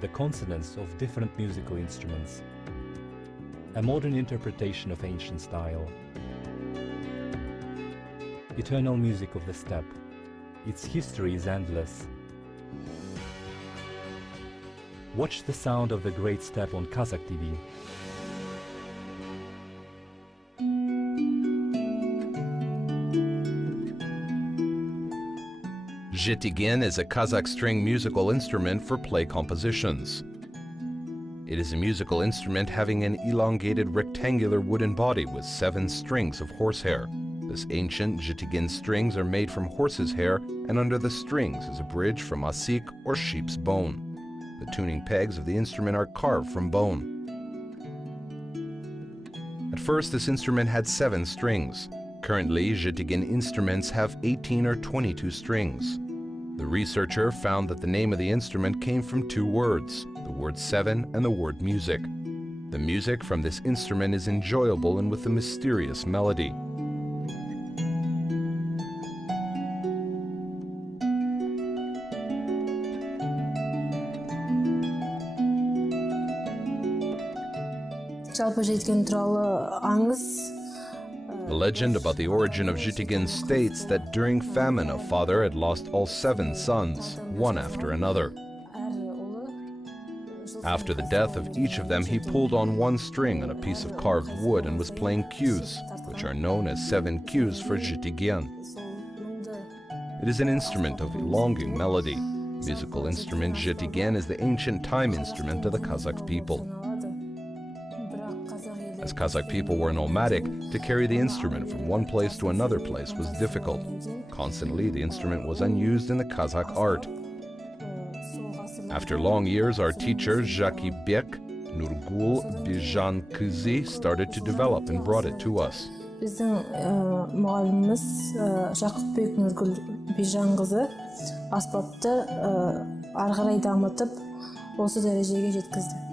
the consonants of different musical instruments. A modern interpretation of ancient style. Eternal music of the steppe. Its history is endless. Watch the sound of the great steppe on Kazakh TV. Zhetigen is a Kazakh string musical instrument for play compositions. It is a musical instrument having an elongated rectangular wooden body with 7 strings of horsehair. This ancient Zhetigen strings are made from horse's hair, and under the strings is a bridge from asik or sheep's bone. The tuning pegs of the instrument are carved from bone. At first, this instrument had 7 strings. Currently, Zhetigen instruments have 18 or 22 strings. The researcher found that the name of the instrument came from 2 words, the word 7 and the word music. The music from this instrument is enjoyable and with a mysterious melody. The legend about the origin of Zhetigen states that during famine a father had lost all 7 sons, one after another. After the death of each of them, he pulled on 1 string on a piece of carved wood and was playing cues, which are known as 7 cues for Zhetigen. It is an instrument of elongating melody. Musical instrument Zhetigen is the ancient time instrument of the Kazakh people. As Kazakh people were nomadic, to carry the instrument from one place to another place was difficult. Constantly, the instrument was unused in the Kazakh art. After long years, our teacher, Jibek, Nurgul Bijan Kızi, started to develop and brought it to us. Bizim muallimimiz Jibek Nurgul Bijan kızı asbapta ары қарай дамытып, осы дәрежеге жеткізді.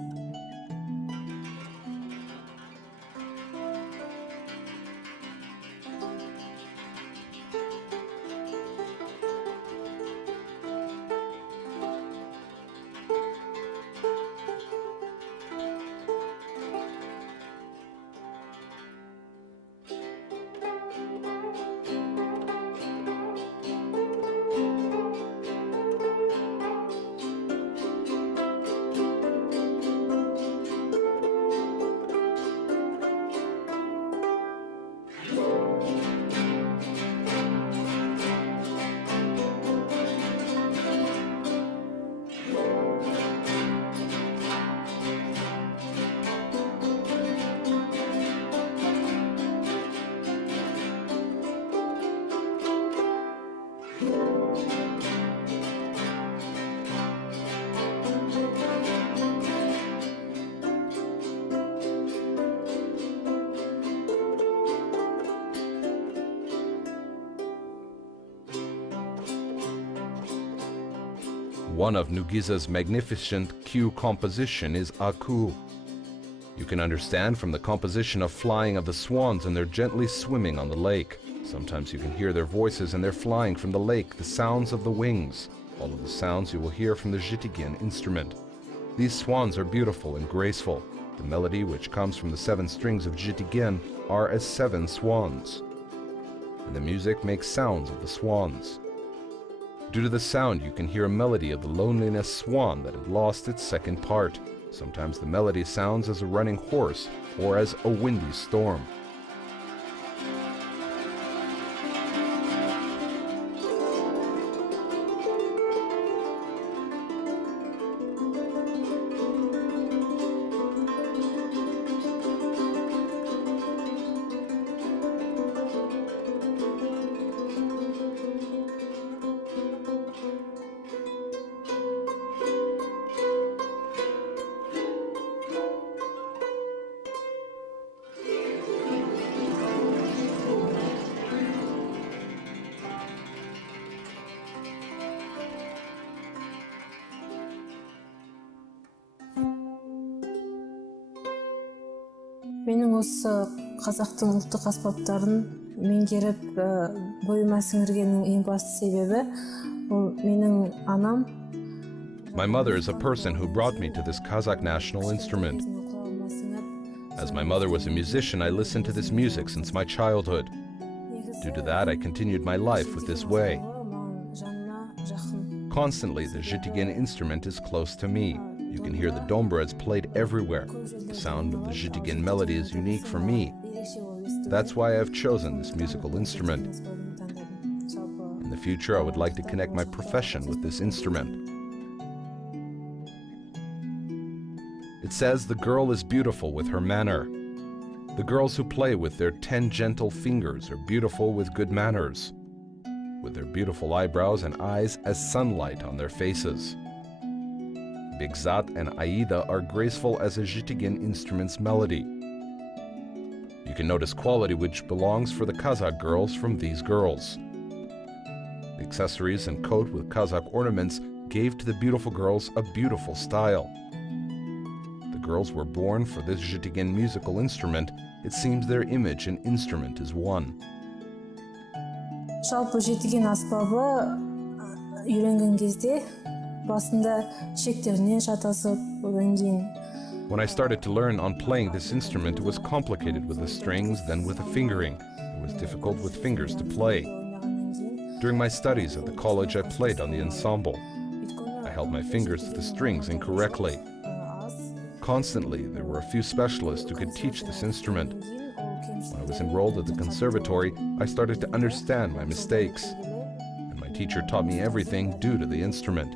One of Nugiza's magnificent cue composition is Aku. You can understand from the composition of flying of the swans and they're gently swimming on the lake. Sometimes you can hear their voices and they're flying from the lake, the sounds of the wings. All of the sounds you will hear from the Zhetigen instrument. These swans are beautiful and graceful. The melody which comes from the 7 strings of Zhetigen are as 7 swans. And the music makes sounds of the swans. Due to the sound, you can hear a melody of the loneliness swan that had lost its second part. Sometimes the melody sounds as a running horse or as a windy storm. Менің осы қазақтың ұлттық аспаптарын меңгеріп бойыма сіңіргеннің ең басты себебі ол менің анам My mother is a person who brought me to this Kazakh national instrument. As my mother was a musician, I listened to this music since my childhood. Due to that, I continued my life with this way. Constantly, the Zhetigen instrument is close to me. You can hear the dombra is played everywhere. The sound of the Zhetigen melody is unique for me. That's why I have chosen this musical instrument. In the future, I would like to connect my profession with this instrument. It says the girl is beautiful with her manner. The girls who play with their 10 gentle fingers are beautiful with good manners, with their beautiful eyebrows and eyes as sunlight on their faces. Bigzat and Aida are graceful as a Zhetigen instrument's melody. You can notice quality which belongs for the Kazakh girls from these girls. The accessories and coat with Kazakh ornaments gave to the beautiful girls a beautiful style. The girls were born for this Zhetigen musical instrument. It seems their image and instrument is one. Жалпы жетіген аспабы үйренген кезде басында шектеріне шатасып, одан кейін When I started to learn on playing this instrument, it was complicated with the strings than with the fingering. It was difficult with fingers to play. During my studies at the college, I played on the ensemble. I held my fingers to the strings incorrectly. Constantly, there were a few specialists who could teach this instrument. When I was enrolled at the conservatory, I started to understand my mistakes, and my teacher taught me everything due to the instrument.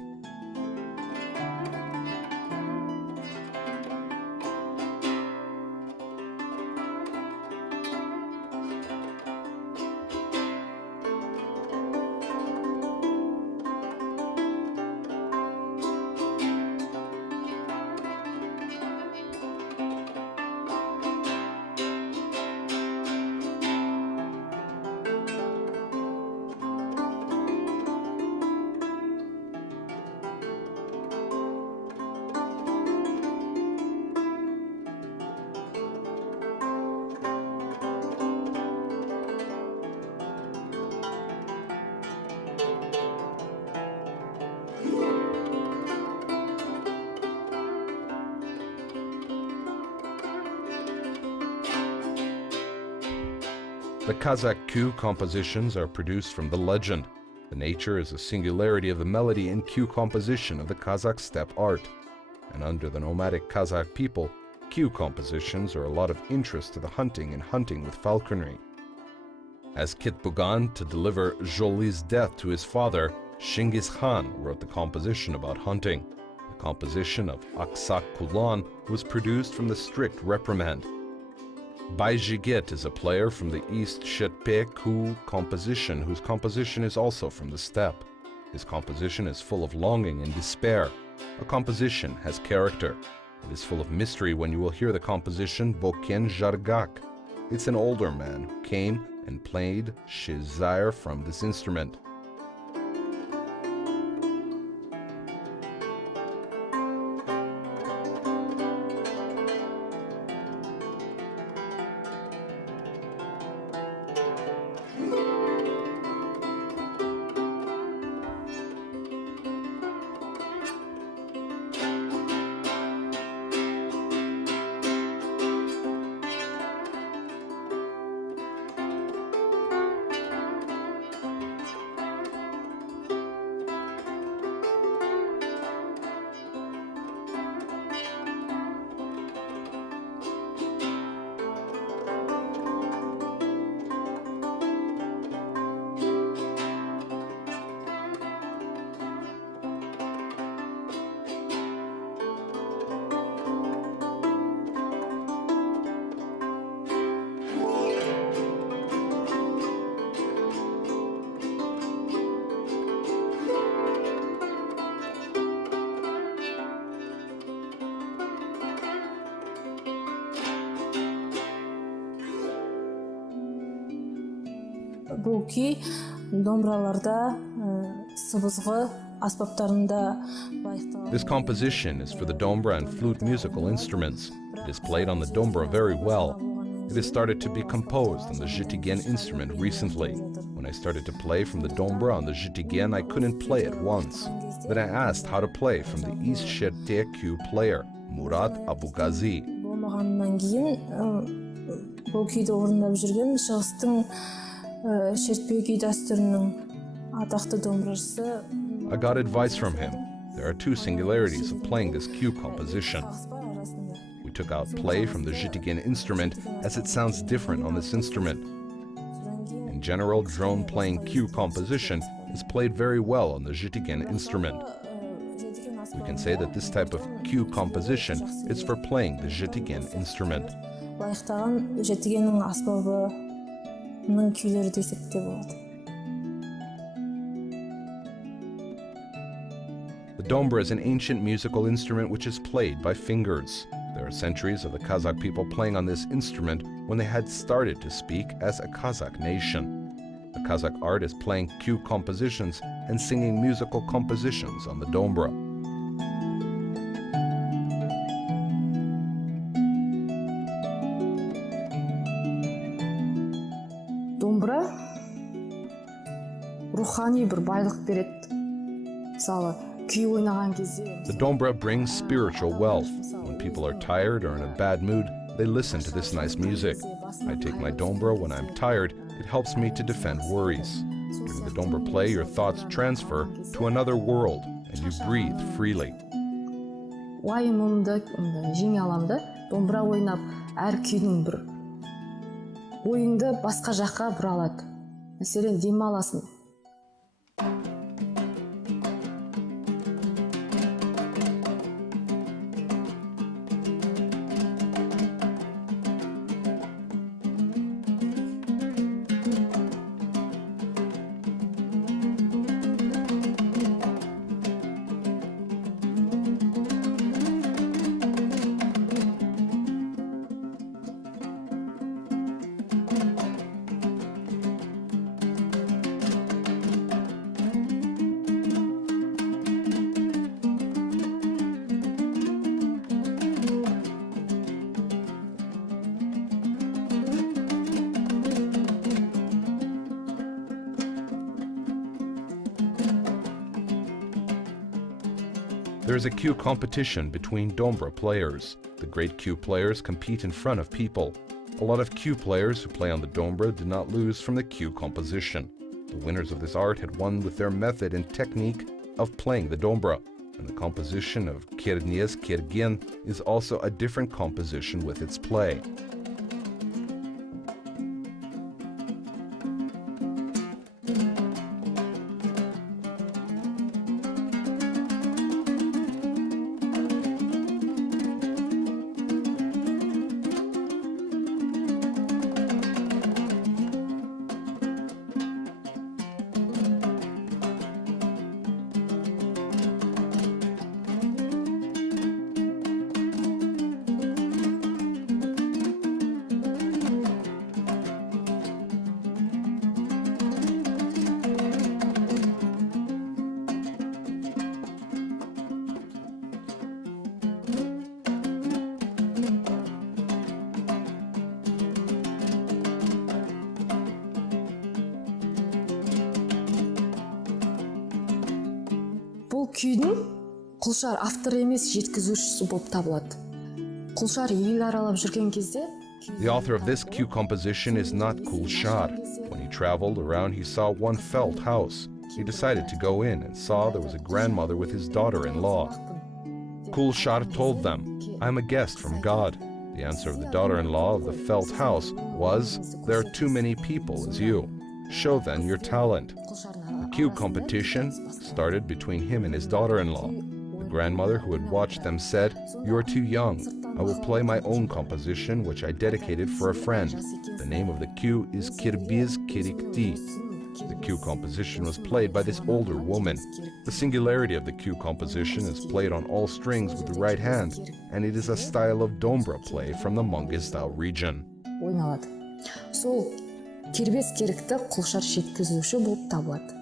The Kazakh cue compositions are produced from the legend. The nature is a singularity of the melody and cue composition of the Kazakh steppe art. And under the nomadic Kazakh people, cue compositions are a lot of interest to the hunting and hunting with falconry. As Kitbugan, to deliver Joly's death to his father, Genghis Khan wrote the composition about hunting. The composition of Aksak Kulan was produced from the strict reprimand. Jibek is a player from the East Jibek composition, whose composition is also from the steppe. His composition is full of longing and despair. A composition has character. It is full of mystery when you will hear the composition Boken Jargak. It's an older man who came and played Shizire from this instrument. Бұл күй домбраларда, сыбызғы аспаптарында байықталады. This composition is for the dombra and flute musical instruments. It is played on the dombra very well. It has started to be composed on the Zhetigen instrument recently. When I started to play from the dombra on the Zhetigen, I couldn't play it once. Then I asked how to play from the East Shetegu player, Murat Abughazi. Болмағаннан кейін бұл күйді орындап жүрген шығыстың шертпе күй дәстүрінің атақты домбырашысы. I got advice from him. There are two singularities of playing this cue composition. We took out play from the Zhetigen instrument as it sounds different on this instrument. In general, drone playing cue composition is played very well on the Zhetigen instrument. We can say that this type of cue composition is for playing the Zhetigen instrument. Лайықтаған Zhetigеннің аспабының күйлері десек те болады. The dombra is an ancient musical instrument which is played by fingers. There are centuries of the Kazakh people playing on this instrument when they had started to speak as a Kazakh nation. The Kazakh art is playing cue compositions and singing musical compositions on the dombra. Домбра рухани бір байлық береді. Мысалы, күй ойнаған кезде The dombra brings spiritual wealth. When people are tired or in a bad mood, they listen to this nice music. I take my dombra when I'm tired. It helps me to defend worries. During the dombra play, your thoughts transfer to another world and you breathe freely. уайымымды жеңе аламды. Домбра ойнап, әр күйдің бір ойыңды басқа жаққа бұра алады. Мәселен, демаласың. There is a cue competition between dombra players. The great cue players compete in front of people. A lot of cue players who play on the dombra did not lose from the cue composition. The winners of this art had won with their method and technique of playing the dombra. And the composition of Kirnies Kirgin is also a different composition with its play. Бұл күйдің құлшар автор емес жеткізушісі болып табылады. Құлшар ел аралап жүрген кезде The author of this cue composition is not Kulshar. When he traveled around, he saw one felt house. He decided to go in and saw there was a grandmother with his daughter-in-law. Kulshar told them, "I'm a guest from God." The answer of the daughter-in-law of the felt house was, "There are too many people as you. Show then your talent." The cue competition started between him and his daughter-in-law. The grandmother who had watched them said, "You're too young. I will play my own composition, which I dedicated for a friend. The name of the cue is Kirbiz Kirikti." The cue composition was played by this older woman. The singularity of the cue composition is played on all strings with the right hand, and it is a style of dombra play from the Mangistau region. ойналады. Сол кербез керікті құлшар жеткізуші болып табылады.